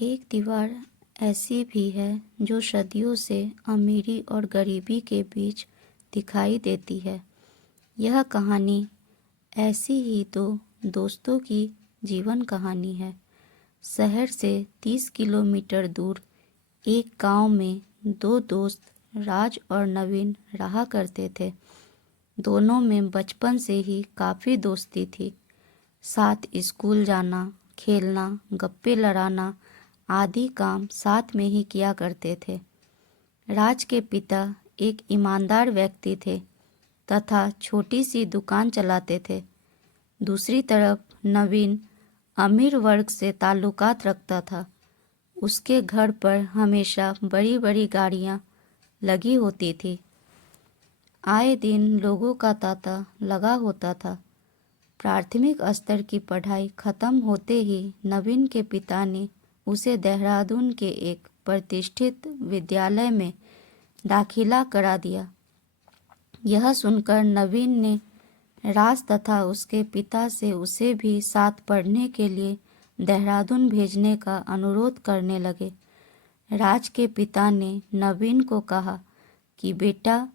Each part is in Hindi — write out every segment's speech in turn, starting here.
एक दीवार ऐसी भी है जो सदियों से अमीरी और गरीबी के बीच दिखाई देती है। यह कहानी ऐसी ही दो दोस्तों की जीवन कहानी है। शहर से 30 किलोमीटर दूर एक गांव में दो दोस्त राज और नवीन रहा करते थे। दोनों में बचपन से ही काफ़ी दोस्ती थी। साथ स्कूल जाना, खेलना, गप्पे लड़ाना आदि काम साथ में ही किया करते थे। राज के पिता एक ईमानदार व्यक्ति थे तथा छोटी सी दुकान चलाते थे। दूसरी तरफ नवीन अमीर वर्ग से ताल्लुकात रखता था। उसके घर पर हमेशा बड़ी बड़ी गाड़ियाँ लगी होती थी। आए दिन लोगों का तांता लगा होता था। प्राथमिक स्तर की पढ़ाई खत्म होते ही नवीन के पिता ने उसे देहरादून के एक प्रतिष्ठित विद्यालय में दाखिला करा दिया। यह सुनकर नवीन ने राज तथा उसके पिता से उसे भी साथ पढ़ने के लिए देहरादून भेजने का अनुरोध करने लगे। राज के पिता ने नवीन को कहा कि बेटा,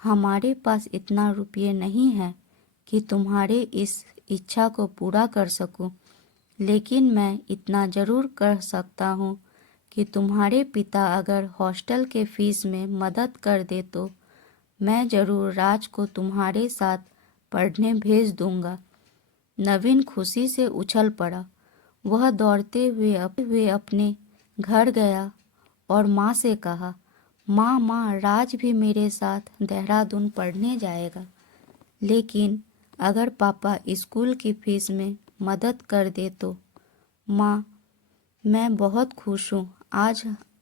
हमारे पास इतना रुपये नहीं है कि तुम्हारे इस इच्छा को पूरा कर सकूं, लेकिन मैं इतना ज़रूर कर सकता हूँ कि तुम्हारे पिता अगर हॉस्टल के फीस में मदद कर दे तो मैं ज़रूर राज को तुम्हारे साथ पढ़ने भेज दूँगा। नवीन खुशी से उछल पड़ा। वह दौड़ते हुए अपने घर गया और माँ से कहा, माँ, राज भी मेरे साथ देहरादून पढ़ने जाएगा, लेकिन अगर पापा स्कूल की फीस में मदद कर दे तो। माँ, मैं बहुत खुश हूँ।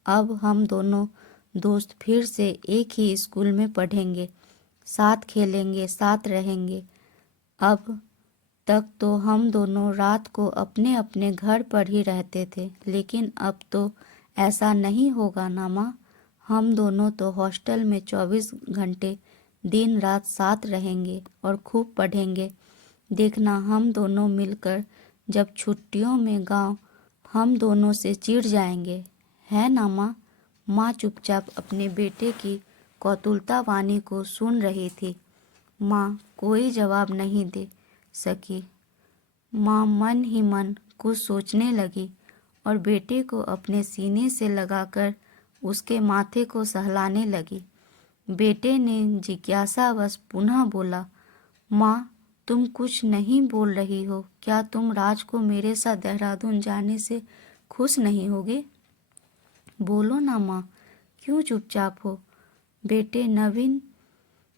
अब हम दोनों दोस्त फिर से एक ही स्कूल में पढ़ेंगे, साथ खेलेंगे, साथ रहेंगे। अब तक तो हम दोनों रात को अपने अपने घर पर ही रहते थे, लेकिन अब तो ऐसा नहीं होगा ना माँ। हम दोनों तो हॉस्टल में 24 घंटे दिन रात साथ रहेंगे और खूब पढ़ेंगे। देखना, हम दोनों मिलकर जब छुट्टियों में गांव हम दोनों से चिढ़ जाएंगे, है ना माँ? माँ चुपचाप अपने बेटे की कौतूहलता वाणी को सुन रही थी। माँ कोई जवाब नहीं दे सकी। माँ मन ही मन कुछ सोचने लगी और बेटे को अपने सीने से लगाकर उसके माथे को सहलाने लगी। बेटे ने जिज्ञासावश पुनः बोला, माँ, तुम कुछ नहीं बोल रही हो। क्या तुम राज को मेरे साथ देहरादून जाने से खुश नहीं होगे? बोलो ना माँ, क्यों चुपचाप हो? बेटे नवीन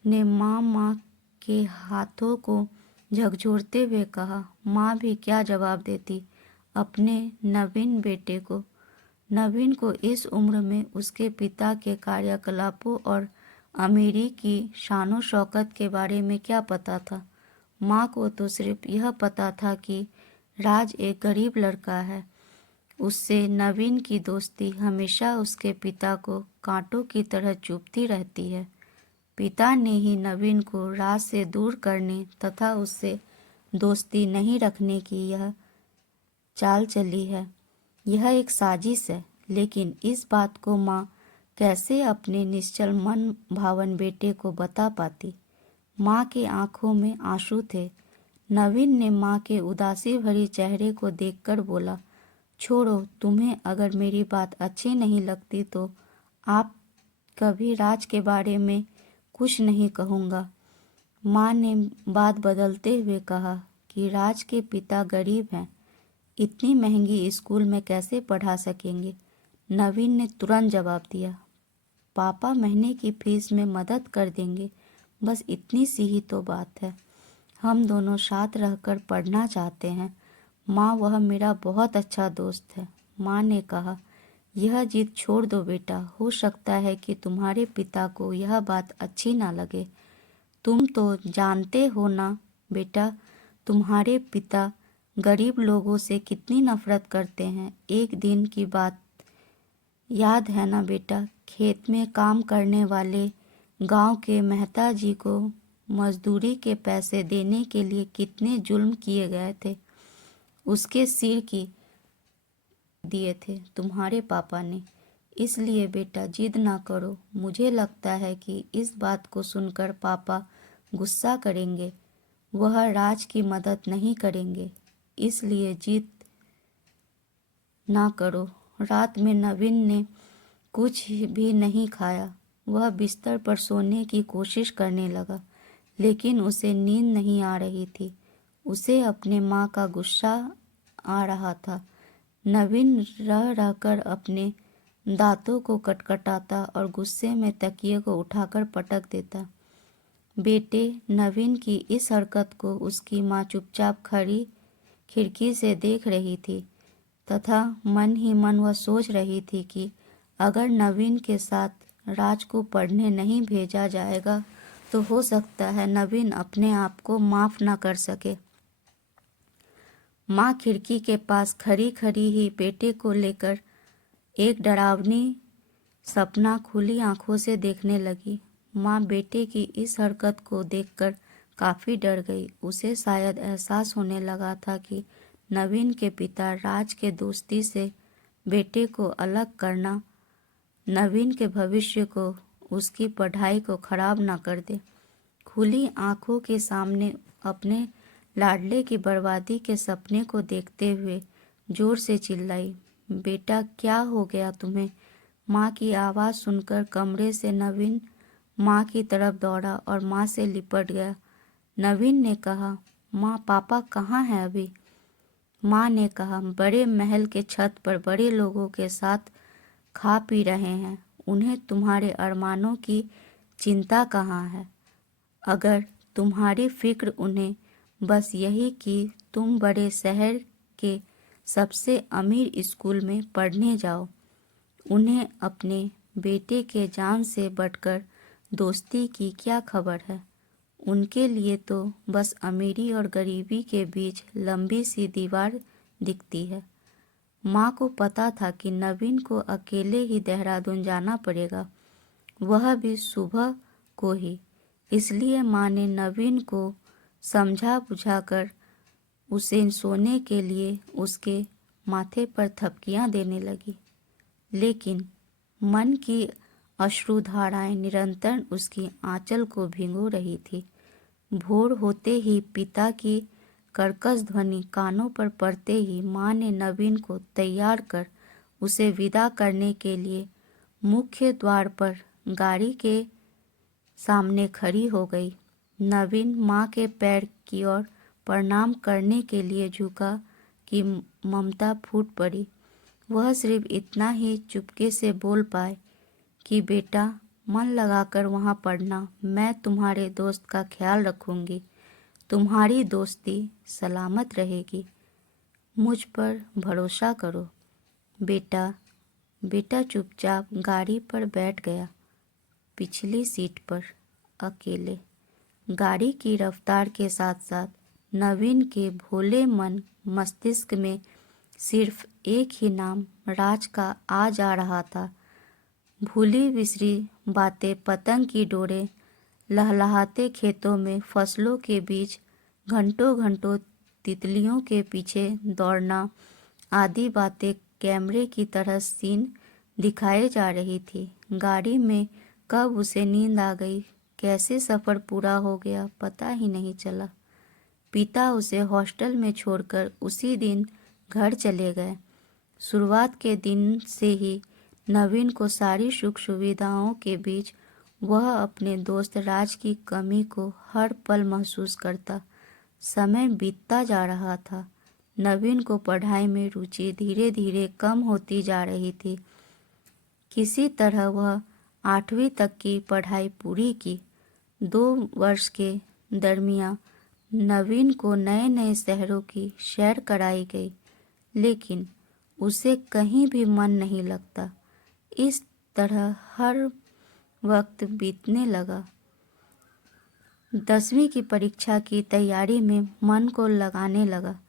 ने माँ के हाथों को झकझोरते हुए कहा। माँ भी क्या जवाब देती अपने नवीन बेटे को। नवीन को इस उम्र में उसके पिता के कार्यकलापों और अमीरी की शानो शौकत के बारे में क्या पता था। माँ को तो सिर्फ यह पता था कि राज एक गरीब लड़का है। उससे नवीन की दोस्ती हमेशा उसके पिता को कांटों की तरह चुभती रहती है। पिता ने ही नवीन को राज से दूर करने तथा उससे दोस्ती नहीं रखने की यह चाल चली है। यह एक साजिश है, लेकिन इस बात को माँ कैसे अपने निश्चल मन भावन बेटे को बता पाती। माँ के आंखों में आंसू थे। नवीन ने माँ के उदासी भरी चेहरे को देखकर बोला, छोड़ो, तुम्हें अगर मेरी बात अच्छी नहीं लगती तो आप कभी राज के बारे में कुछ नहीं कहूँगा। माँ ने बात बदलते हुए कहा कि राज के पिता गरीब हैं, इतनी महंगी स्कूल में कैसे पढ़ा सकेंगे। नवीन ने तुरंत जवाब दिया, पापा महीने की फीस में मदद कर देंगे, बस इतनी सी ही तो बात है। हम दोनों साथ रहकर पढ़ना चाहते हैं। माँ, वह मेरा बहुत अच्छा दोस्त है। माँ ने कहा, यह जिद छोड़ दो बेटा, हो सकता है कि तुम्हारे पिता को यह बात अच्छी ना लगे। तुम तो जानते हो ना बेटा, तुम्हारे पिता गरीब लोगों से कितनी नफरत करते हैं। एक दिन की बात याद है ना बेटा, खेत में काम करने वाले गांव के मेहता जी को मजदूरी के पैसे देने के लिए कितने जुल्म किए गए थे। उसके सिर की दिए थे तुम्हारे पापा ने। इसलिए बेटा जिद ना करो। मुझे लगता है कि इस बात को सुनकर पापा गुस्सा करेंगे। वह राज की मदद नहीं करेंगे, इसलिए जिद ना करो। रात में नवीन ने कुछ भी नहीं खाया। वह बिस्तर पर सोने की कोशिश करने लगा, लेकिन उसे नींद नहीं आ रही थी। उसे अपने माँ का गुस्सा आ रहा था। नवीन रह रहकर अपने दांतों को खटखटाता और गुस्से में तकिए को उठाकर पटक देता। बेटे नवीन की इस हरकत को उसकी माँ चुपचाप खड़ी खिड़की से देख रही थी तथा मन ही मन वह सोच रही थी कि अगर नवीन के साथ राज को पढ़ने नहीं भेजा जाएगा तो हो सकता है नवीन अपने आप को माफ़ न कर सके। माँ खिड़की के पास खड़ी खड़ी ही बेटे को लेकर एक डरावनी सपना खुली आंखों से देखने लगी। माँ बेटे की इस हरकत को देखकर काफ़ी डर गई। उसे शायद एहसास होने लगा था कि नवीन के पिता राज के दोस्ती से बेटे को अलग करना नवीन के भविष्य को, उसकी पढ़ाई को खराब ना कर दे। खुली आंखों के सामने अपने लाडले की बर्बादी के सपने को देखते हुए जोर से चिल्लाई, बेटा क्या हो गया तुम्हें? माँ की आवाज़ सुनकर कमरे से नवीन माँ की तरफ दौड़ा और माँ से लिपट गया। नवीन ने कहा, माँ पापा कहाँ हैं अभी? माँ ने कहा, बड़े महल के छत पर बड़े लोगों के साथ खा पी रहे हैं। उन्हें तुम्हारे अरमानों की चिंता कहाँ है? अगर तुम्हारी फिक्र उन्हें बस यही कि तुम बड़े शहर के सबसे अमीर स्कूल में पढ़ने जाओ, उन्हें अपने बेटे के जान से बढ़कर दोस्ती की क्या खबर है? उनके लिए तो बस अमीरी और गरीबी के बीच लंबी सी दीवार दिखती है। माँ को पता था कि नवीन को अकेले ही देहरादून जाना पड़ेगा, वह भी सुबह को ही। इसलिए माँ ने नवीन को समझा बुझाकर उसे सोने के लिए उसके माथे पर थपकियाँ देने लगी, लेकिन मन की अश्रुधाराएं निरंतर उसकी आंचल को भिगो रही थी। भोर होते ही पिता की कर्कश ध्वनि कानों पर पड़ते ही माँ ने नवीन को तैयार कर उसे विदा करने के लिए मुख्य द्वार पर गाड़ी के सामने खड़ी हो गई। नवीन माँ के पैर की ओर प्रणाम करने के लिए झुका कि ममता फूट पड़ी। वह सिर्फ इतना ही चुपके से बोल पाए कि बेटा मन लगाकर वहाँ पढ़ना, मैं तुम्हारे दोस्त का ख्याल रखूँगी, तुम्हारी दोस्ती सलामत रहेगी, मुझ पर भरोसा करो। बेटा चुपचाप गाड़ी पर बैठ गया, पिछली सीट पर अकेले। गाड़ी की रफ्तार के साथ साथ नवीन के भोले मन मस्तिष्क में सिर्फ एक ही नाम राज का आ जा रहा था। भूली बिसरी बातें, पतंग की डोरें, लहलहाते खेतों में फसलों के बीच घंटों घंटों तितलियों के पीछे दौड़ना आदि बातें कैमरे की तरह सीन दिखाए जा रही थी। गाड़ी में कब उसे नींद आ गई, कैसे सफ़र पूरा हो गया, पता ही नहीं चला। पिता उसे हॉस्टल में छोड़कर उसी दिन घर चले गए। शुरुआत के दिन से ही नवीन को सारी सुख सुविधाओं के बीच वह अपने दोस्त राज की कमी को हर पल महसूस करता। समय बीतता जा रहा था। नवीन को पढ़ाई में रुचि धीरे धीरे कम होती जा रही थी। किसी तरह वह 8वीं तक की पढ़ाई पूरी की। 2 वर्ष के दरमियान नवीन को नए नए शहरों की सैर कराई गई, लेकिन उसे कहीं भी मन नहीं लगता। इस तरह हर वक्त बीतने लगा। 10वीं की परीक्षा की तैयारी में मन को लगाने लगा।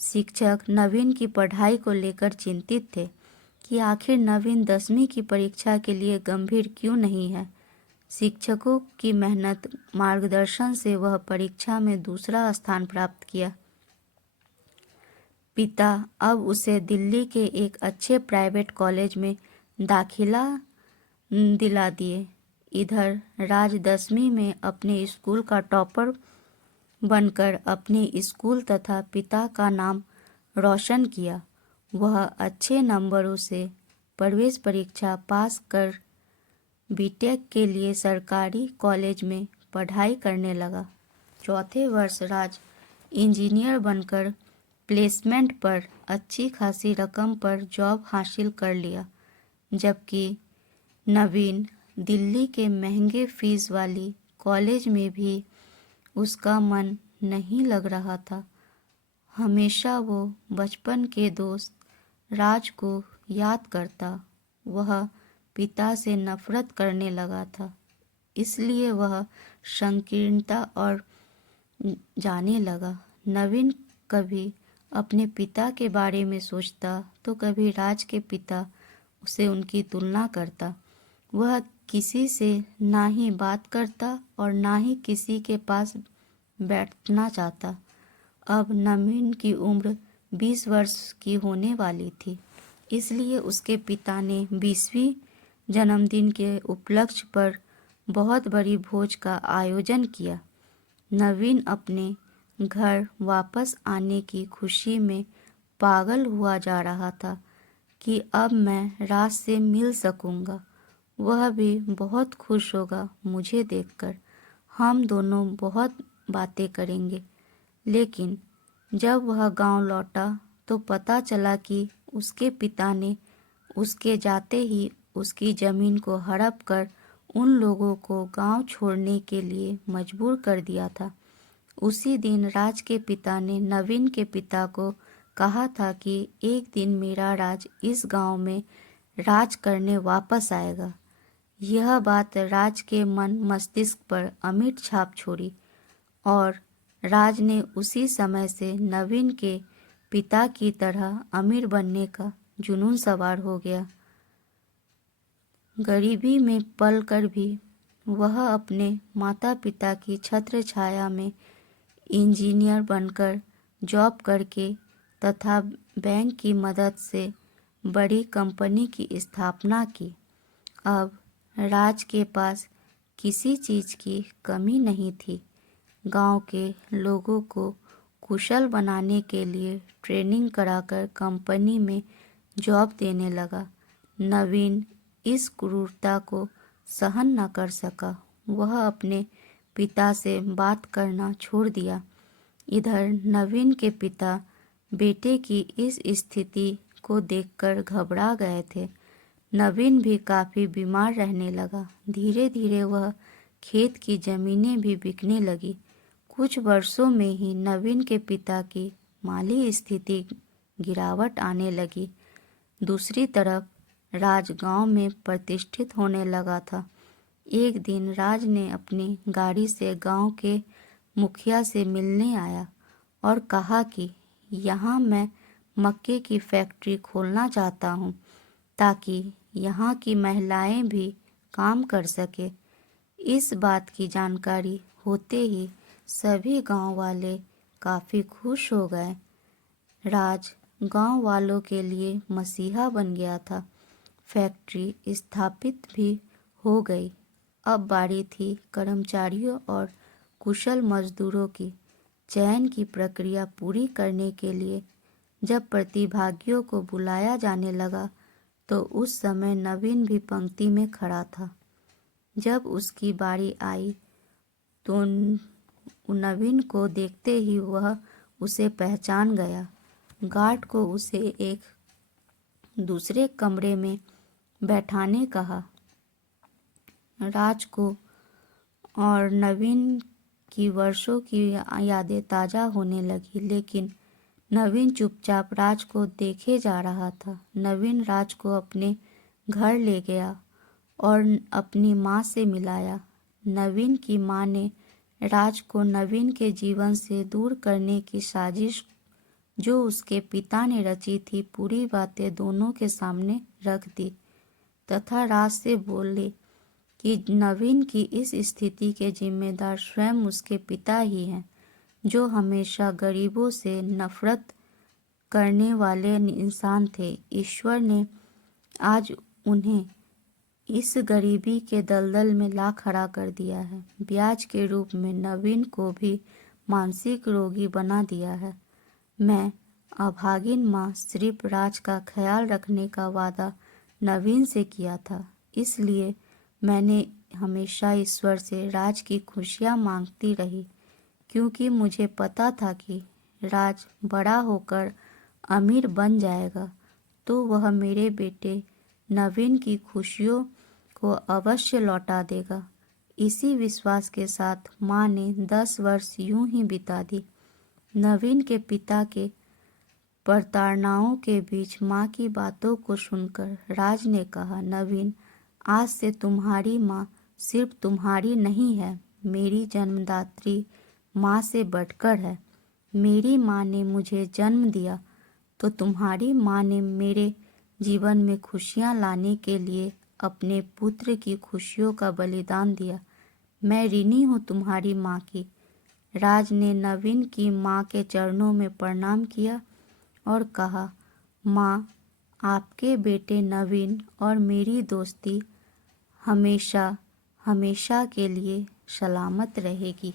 शिक्षक नवीन की पढ़ाई को लेकर चिंतित थे कि आखिर नवीन 10वीं की परीक्षा के लिए गंभीर क्यों नहीं है। शिक्षकों की मेहनत मार्गदर्शन से वह परीक्षा में दूसरा स्थान प्राप्त किया। पिता अब उसे दिल्ली के एक अच्छे प्राइवेट कॉलेज में दाखिला दिला दिए। इधर राज 10वीं में अपने स्कूल का टॉपर बनकर अपने स्कूल तथा पिता का नाम रोशन किया। वह अच्छे नंबरों से प्रवेश परीक्षा पास कर बीटेक के लिए सरकारी कॉलेज में पढ़ाई करने लगा। चौथे वर्ष राज इंजीनियर बनकर प्लेसमेंट पर अच्छी खासी रकम पर जॉब हासिल कर लिया, जबकि नवीन दिल्ली के महंगे फीस वाली कॉलेज में भी उसका मन नहीं लग रहा था। हमेशा वो बचपन के दोस्त राज को याद करता। वह पिता से नफरत करने लगा था, इसलिए वह संकीर्णता और जाने लगा। नवीन कभी अपने पिता के बारे में सोचता तो कभी राज के पिता उसे उनकी तुलना करता। वह किसी से ना ही बात करता और ना ही किसी के पास बैठना चाहता। अब नवीन की उम्र 20 वर्ष की होने वाली थी, इसलिए उसके पिता ने 20वीं जन्मदिन के उपलक्ष्य पर बहुत बड़ी भोज का आयोजन किया। नवीन अपने घर वापस आने की खुशी में पागल हुआ जा रहा था कि अब मैं राज से मिल सकूंगा। वह भी बहुत खुश होगा मुझे देखकर। हम दोनों बहुत बातें करेंगे। लेकिन जब वह गांव लौटा तो पता चला कि उसके पिता ने उसके जाते ही उसकी जमीन को हड़प कर उन लोगों को गांव छोड़ने के लिए मजबूर कर दिया था। उसी दिन राज के पिता ने नवीन के पिता को कहा था कि एक दिन मेरा राज इस गांव में राज करने वापस आएगा। यह बात राज के मन मस्तिष्क पर अमिट छाप छोड़ी और राज ने उसी समय से नवीन के पिता की तरह अमीर बनने का जुनून सवार हो गया। गरीबी में पलकर भी वह अपने माता पिता की छत्र छाया में इंजीनियर बनकर जॉब करके तथा बैंक की मदद से बड़ी कंपनी की स्थापना की। अब राज के पास किसी चीज़ की कमी नहीं थी। गांव के लोगों को कुशल बनाने के लिए ट्रेनिंग कराकर कंपनी में जॉब देने लगा। नवीन इस क्रूरता को सहन न कर सका। वह अपने पिता से बात करना छोड़ दिया। इधर नवीन के पिता बेटे की इस स्थिति को देखकर घबरा गए थे। नवीन भी काफ़ी बीमार रहने लगा। धीरे धीरे वह खेत की ज़मीनें भी बिकने लगी। कुछ वर्षों में ही नवीन के पिता की माली स्थिति गिरावट आने लगी। दूसरी तरफ राज गांव में प्रतिष्ठित होने लगा था। एक दिन राज ने अपनी गाड़ी से गांव के मुखिया से मिलने आया और कहा कि यहाँ मैं मक्के की फैक्ट्री खोलना चाहता हूँ ताकि यहाँ की महिलाएं भी काम कर सके। इस बात की जानकारी होते ही सभी गांव वाले काफ़ी खुश हो गए। राज गांव वालों के लिए मसीहा बन गया था। फैक्ट्री स्थापित भी हो गई। अब बारी थी कर्मचारियों और कुशल मजदूरों की। चयन की प्रक्रिया पूरी करने के लिए जब प्रतिभागियों को बुलाया जाने लगा तो उस समय नवीन भी पंक्ति में खड़ा था। जब उसकी बारी आई तो नवीन को देखते ही वह उसे पहचान गया। गार्ड को उसे एक दूसरे कमरे में बैठाने कहा। राज को और नवीन की वर्षों की यादें ताज़ा होने लगी, लेकिन नवीन चुपचाप राज को देखे जा रहा था। नवीन राज को अपने घर ले गया और अपनी माँ से मिलाया। नवीन की माँ ने राज को नवीन के जीवन से दूर करने की साजिश जो उसके पिता ने रची थी पूरी बातें दोनों के सामने रख दी तथा राज से बोले कि नवीन की इस स्थिति के जिम्मेदार स्वयं उसके पिता ही हैं, जो हमेशा गरीबों से नफरत करने वाले इंसान थे। ईश्वर ने आज उन्हें इस गरीबी के दलदल में ला खड़ा कर दिया है। ब्याज के रूप में नवीन को भी मानसिक रोगी बना दिया है। मैं अभागिन माँ सिर्फ राज का ख्याल रखने का वादा नवीन से किया था, इसलिए मैंने हमेशा ईश्वर से राज की खुशियाँ मांगती रही, क्योंकि मुझे पता था कि राज बड़ा होकर अमीर बन जाएगा तो वह मेरे बेटे नवीन की खुशियों को अवश्य लौटा देगा। इसी विश्वास के साथ माँ ने 10 वर्ष यूं ही बिता दी। नवीन के पिता के प्रताड़नाओं के बीच माँ की बातों को सुनकर राज ने कहा, नवीन, आज से तुम्हारी माँ सिर्फ तुम्हारी नहीं है, मेरी जन्मदात्री माँ से बढ़कर है। मेरी माँ ने मुझे जन्म दिया तो तुम्हारी माँ ने मेरे जीवन में खुशियाँ लाने के लिए अपने पुत्र की खुशियों का बलिदान दिया। मैं ऋणी हूँ तुम्हारी माँ की। राज ने नवीन की माँ के चरणों में प्रणाम किया और कहा, माँ, आपके बेटे नवीन और मेरी दोस्ती हमेशा हमेशा के लिए सलामत रहेगी।